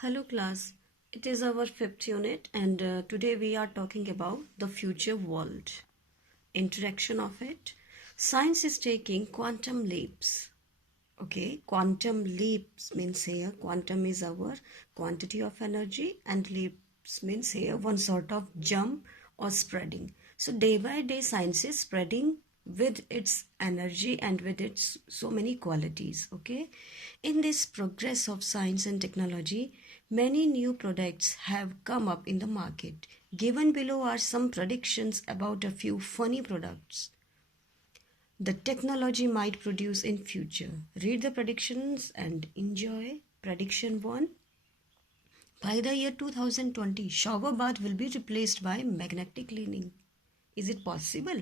Hello class, it is our fifth unit and today we are talking about the future world. Introduction of it. Science is taking quantum leaps. Okay, quantum leaps means here quantum is our quantity of energy and leaps means here one sort of jump or spreading. So day by day science is spreading with its energy and with its so many qualities. Okay, in this progress of science and technology, many new products have come up in the market. Given below are some predictions about a few funny products the technology might produce in future. Read the predictions and enjoy. Prediction 1. By the year 2020, shower bath will be replaced by magnetic cleaning. Is it possible?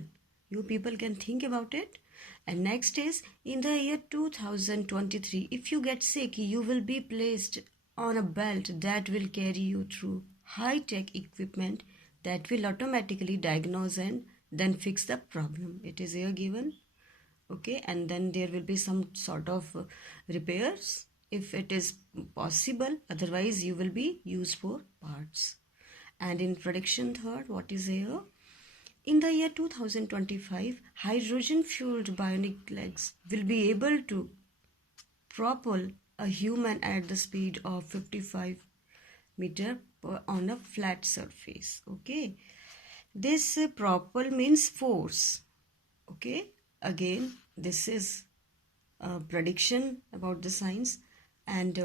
You people can think about it. And next is in the year 2023, if you get sick, you will be placed on a belt that will carry you through high-tech equipment that will automatically diagnose and then fix the problem. It is here given. Okay, and then there will be some sort of repairs if it is possible, otherwise you will be used for parts. And in prediction third, what is here? In the year 2025, hydrogen fueled bionic legs will be able to propel a human at the speed of 55 meter on a flat surface. Okay, this propel means force. Okay, again this is a prediction about the science. And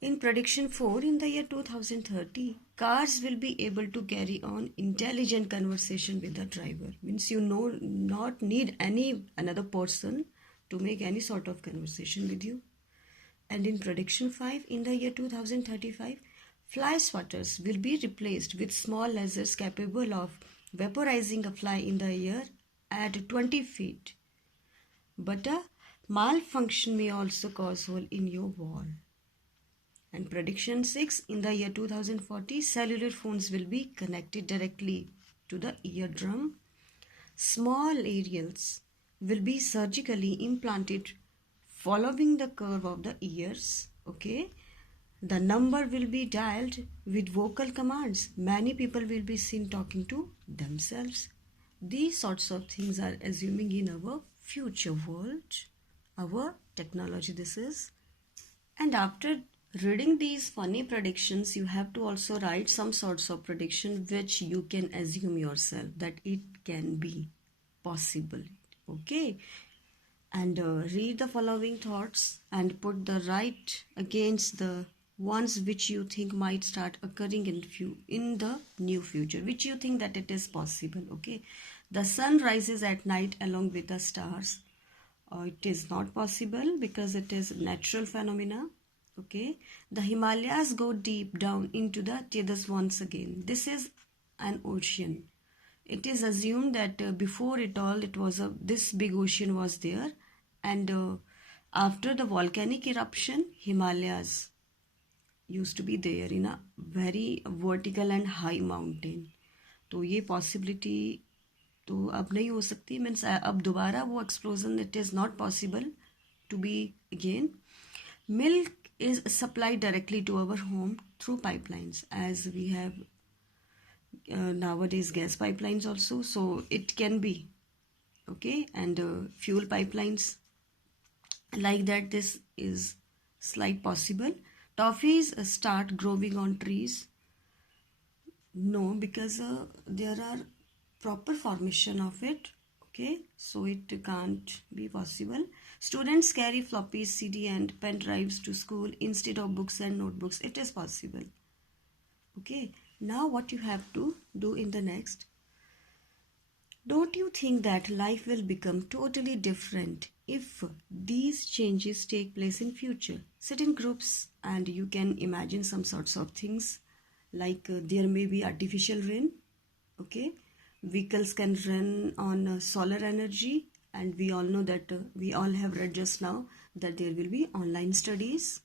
in prediction 4, in the year 2030, cars will be able to carry on intelligent conversation with the driver. Means you know not need any another person to make any sort of conversation with you. And in prediction 5, in the year 2035, fly swatters will be replaced with small lasers capable of vaporizing a fly in the air at 20 feet. But a malfunction may also cause hole in your wall. And prediction 6, in the year 2040, cellular phones will be connected directly to the eardrum. Small aerials will be surgically implanted following the curve of the ears. Okay, the number will be dialed with vocal commands. Many people will be seen talking to themselves. These sorts of things are assuming in our future world, our technology this is. And after reading these funny predictions, you have to also write some sorts of prediction which you can assume yourself that it can be possible. Okay, and read the following thoughts and put the right against the ones which you think might start occurring in the new future, which you think that it is possible. Okay, the sun rises at night along with the stars. It is not possible because it is natural phenomena. Okay, the Himalayas go deep down into the Tejas once again. This is an ocean. It is assumed that before it all, it was this big ocean was there, and after the volcanic eruption, Himalayas used to be there in a very vertical and high mountain. तो ये possibility तो अब नहीं हो सकती, means अब दोबारा वो explosion it is not possible to be again. Milk is supplied directly to our home through pipelines, as we have nowadays gas pipelines also, so it can be. Okay, and fuel pipelines like that, this is slight possible. Toffees start growing on trees. No, because there are proper formation of it. Okay, so it can't be possible. Students carry floppies, CD and pen drives to school instead of books and notebooks. It is possible. Okay, now what you have to do in the next. Don't you think that life will become totally different if these changes take place in future? Sit in groups and you can imagine some sorts of things like there may be artificial rain. Okay, vehicles can run on solar energy, and we all know that we all have read just now that there will be online studies.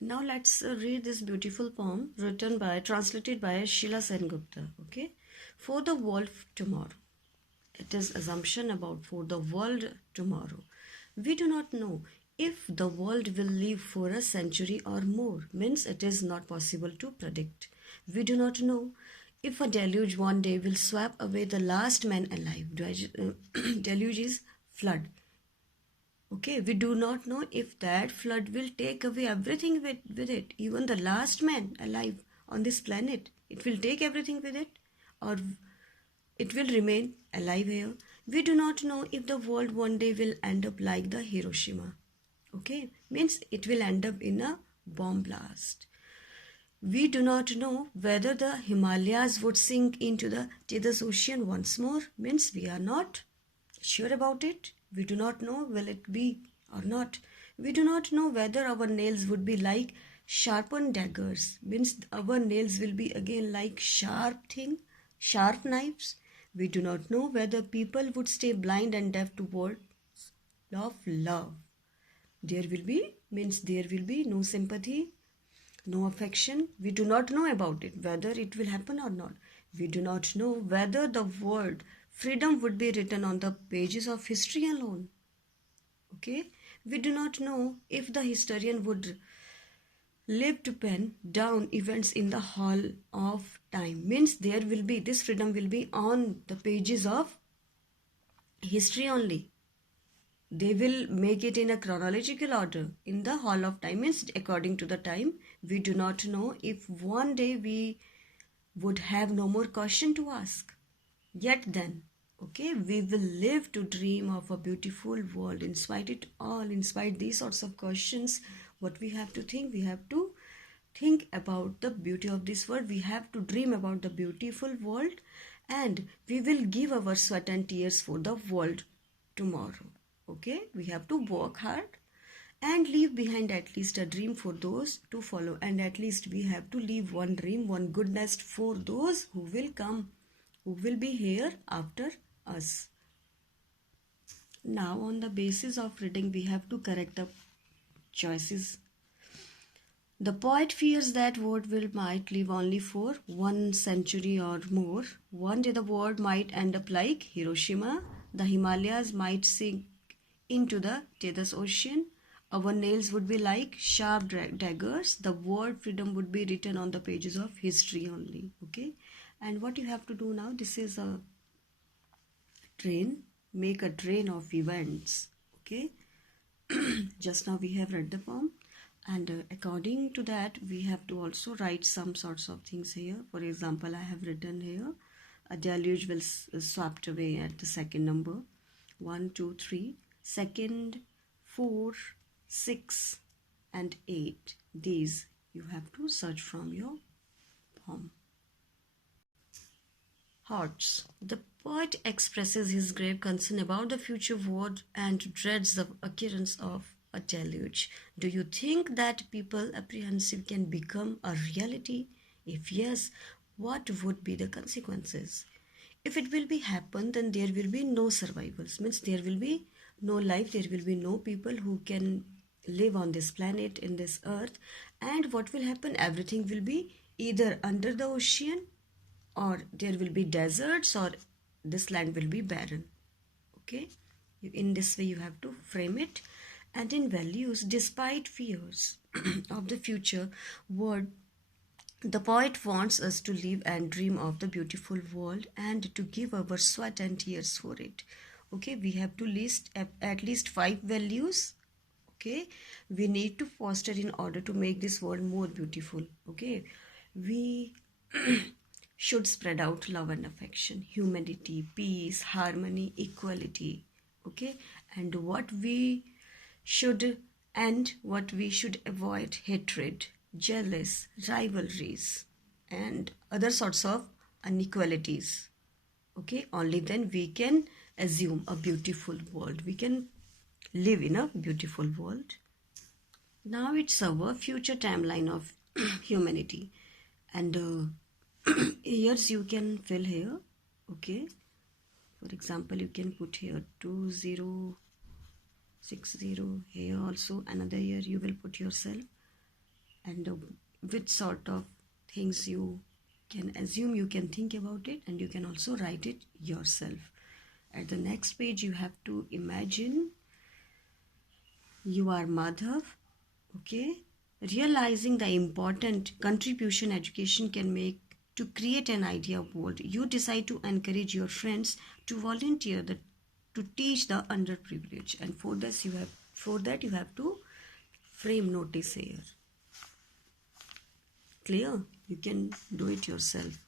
Now let's read this beautiful poem translated by Sheila Sengupta. Okay, for the world tomorrow. It is assumption about for the world tomorrow. We do not know if the world will live for a century or more, means it is not possible to predict. We do not know if a deluge one day will swap away the last man alive. Deluge is flood. Okay, we do not know if that flood will take away everything with it, even the last man alive on this planet. It will take everything with it, or it will remain alive here. We do not know if the world one day will end up like the Hiroshima. Okay, means it will end up in a bomb blast. We do not know whether the Himalayas would sink into the Tethys Ocean once more, means we are not sure about it. We do not know will it be or not. We do not know whether our nails would be like sharpened daggers, means our nails will be again like sharp knives. We do not know whether people would stay blind and deaf to words of love. There will be, means there will be no sympathy, no affection. We do not know about it, whether it will happen or not. We do not know whether the word freedom would be written on the pages of history alone. Okay, we do not know if the historian would live to pen down events in the hall of time, means there will be, this freedom will be on the pages of history only. They will make it in a chronological order in the hall of time, means according to the time. We do not know if one day we would have no more question to ask. Yet then, okay, we will live to dream of a beautiful world. In spite it all, in spite these sorts of questions, what we have to think about the beauty of this world. We have to dream about the beautiful world, and we will give our sweat and tears for the world tomorrow. Okay, we have to work hard and leave behind at least a dream for those to follow, and at least we have to leave one dream, one good nest for those who will come, who will be here after us. Now, on the basis of reading, we have to correct the choices. The poet fears that word will might live only for 1 century or more. One day the word might end up like Hiroshima. The Himalayas might sink into the Tethys Ocean. Our nails would be like sharp daggers. The word freedom would be written on the pages of history only. Okay, and what you have to do now, this is a train, make a train of events. Okay, just now we have read the poem, and according to that we have to also write some sorts of things here. For example, I have written here, a deluge will swept away at the second number, 1 2 3, second 4 6 and 8. These you have to search from your poem. Hearts. The poet expresses his grave concern about the future world and dreads the occurrence of a deluge. Do you think that people apprehensive can become a reality? If yes, what would be the consequences? If it will be happen, then there will be no survivals, means there will be no life, there will be no people who can live on this planet, in this earth. And what will happen? Everything will be either under the ocean, or there will be deserts, or this land will be barren. Okay, in this way you have to frame it. And in values, despite fears of the future world, the poet wants us to live and dream of the beautiful world and to give our sweat and tears for it. Okay, we have to list at least 5 values. Okay, we need to foster in order to make this world more beautiful. Okay, we should spread out love and affection, humanity, peace, harmony, equality. Okay, and what we should avoid: hatred, jealous, rivalries, and other sorts of inequalities. Okay, only then we can assume a beautiful world, we can live in a beautiful world. Now it's our future timeline of humanity, and years you can fill here. Okay, for example, you can put here 2060. Here also another year you will put yourself, and which sort of things you can assume, you can think about it, and you can also write it yourself. At the next page you have to imagine You are Madhav. Okay, realizing the important contribution education can make to create an idea world, you decide to encourage your friends to volunteer to teach the underprivileged, and for that you have to frame notice here. Clear? You can do it yourself.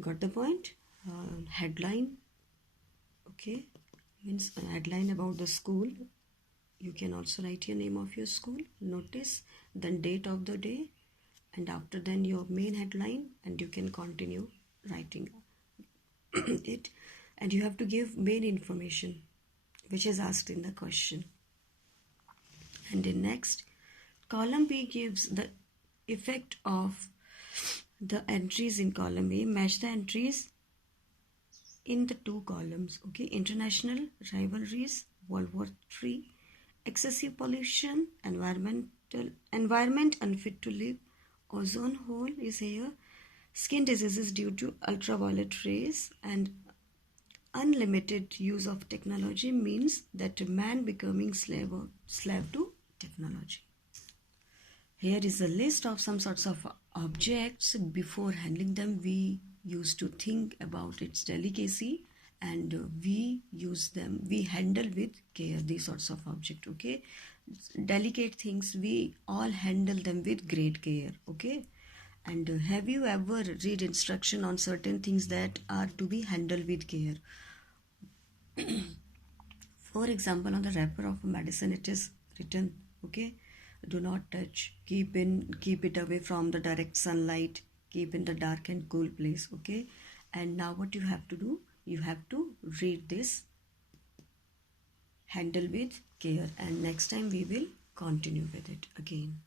Got the point? Headline. Okay, means a headline about the school. You can also write your name of your school, notice, then date of the day, and after then your main headline, and you can continue writing it. And you have to give main information which is asked in the question. And in next, column B gives the effect of the entries in column A. Match the entries in the two columns. Okay, international rivalries, World War III, excessive pollution, environment unfit to live, ozone hole is here, skin diseases due to ultraviolet rays, and unlimited use of technology means that man becoming slave to technology. Here is a list of some sorts of objects. Before handling them, we used to think about its delicacy, and we handle with care these sorts of objects. Okay, delicate things, we all handle them with great care. Okay, and have you ever read instruction on certain things that are to be handled with care? For example, on the wrapper of a medicine, it is written, okay, do not touch, keep it away from the direct sunlight, keep in the dark and cool place. Okay, and now what you have to do, you have to read this, handle with care, and next time we will continue with it again.